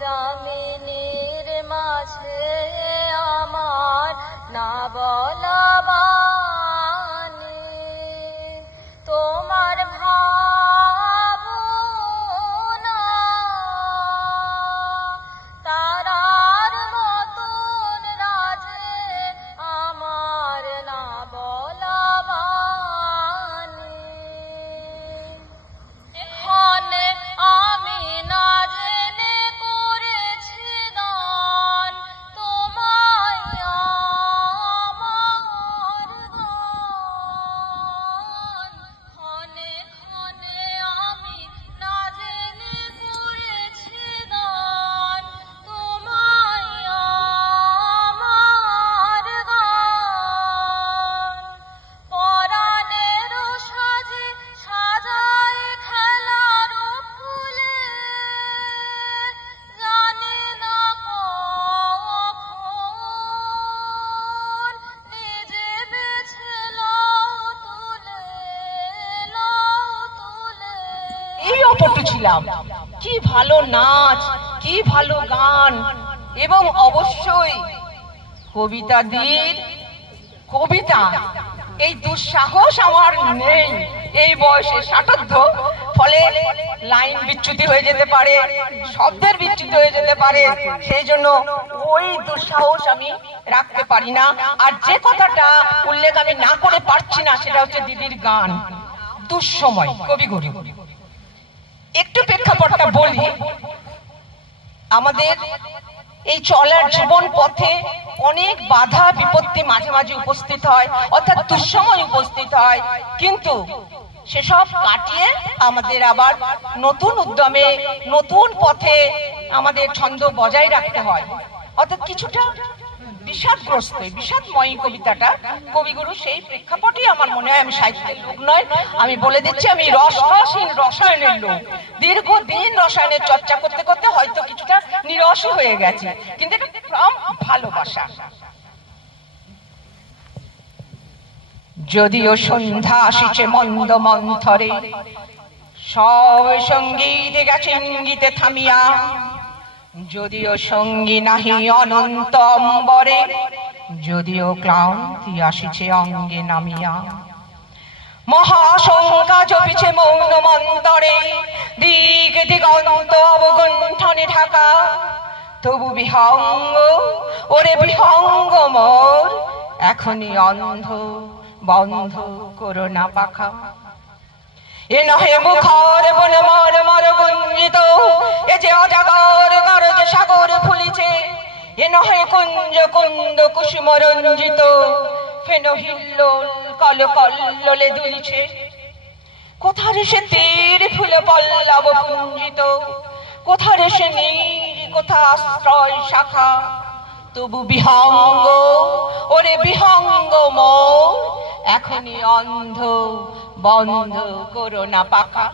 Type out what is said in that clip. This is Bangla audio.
যামিনীর মাঝে আমার না বলা বাণী, তোমার ভাবনা তারার মতন রাজে আমার না বলা বাণী। এখানে আমি না জেনে করেছি দান, তোমায় আমার গান। ক্ষণে ক্ষণে আমি না জেনে করেছি দান, তোমায় আমার গান। পরাণের সাজে সাজায় খেলার ফুলে, জানি না কখন নিজে বেছে লও তুলে, লও তুলে। এই অপটু ছিলাম। কি ভালো নাচ, কি ভালো গান, এবং অবশ্যই কবিতাদির কবিতা। এই দুঃসাহস আমার নেই এই বয়সে, ষাটোর্ধ্ব, ফলে লাইন বিচ্যুতি হয়ে যেতে পারে, শব্দের বিচ্যুতি হয়ে যেতে পারে, সেই জন্য ওই দুঃসাহস আমি রাখতে পারি না। আর যে কথাটা উল্লেখ আমি না করে পারছি না সেটা হচ্ছে দিদির গান দুঃসময় কবিগুরু। একটু প্রেক্ষাপটটা বলি। আমাদের এই চলার জীবন পথে অনেক বাধা বিপত্তি মাঝে মাঝে উপস্থিত হয়, অর্থাৎ দুঃসময় উপস্থিত হয়, কিন্তু সেসব কাটিয়ে আমাদের আবার নতুন উদ্যমে নতুন পথে আমাদের ছন্দ বজায় রাখতে হয়। অর্থাৎ কিছুটা বিষাদগ্রস্ত, বিষাদময়ী কবিতাটা কবিগুরু সেই প্রেক্ষাপটই আমার মনে হয়। আমি সাহিত্যের লোক নয়, আমি বলে দিচ্ছি আমি রসহীন রসায়নের লোক। দীর্ঘদিন রসায়নের চর্চা করতে করতে হয়তো কিছুটা নিরসই হয়ে গেছে, কিন্তু এটা প্রাণ ভালোবাসা। যদিও সন্ধ্যা আসিছে মন্দ মন্থরে, সব সঙ্গীত গেছে ইঙ্গিতে থামিয়া, যদিও সঙ্গী নাহি অনন্ত অম্বরে, যদিও ক্লান্তি আসিছে অঙ্গে নামিয়া, মহাশঙ্কা জপিছে মৌন মন্তরে, দিক দিগন্ত অবগুণ্ঠনে ঢাকা, তবু বিহঙ্গ ওরে বিহঙ্গ মোর, এখনই অন্ধ বন্ধ করো না পাখা। এ নহে মুখর বন মর মর গুঞ্জিত, এ যে অজাগর গরজ সাগর ফুলিছে, এ নহে কুঞ্জ কুন্দ কুসুম রঞ্জিত, ফেন হিল্লোল কল কল্লোলে দুলছে। কোথারে সে তীর ফুলে পল্লব পুঞ্জিত, কোথারে সে নীর, কোথা আশ্রয় শাখা, তবু বিহঙ্গ ওরে বিহঙ্গ মোর, এখনই অন্ধ বন্ধ করো না পাখা।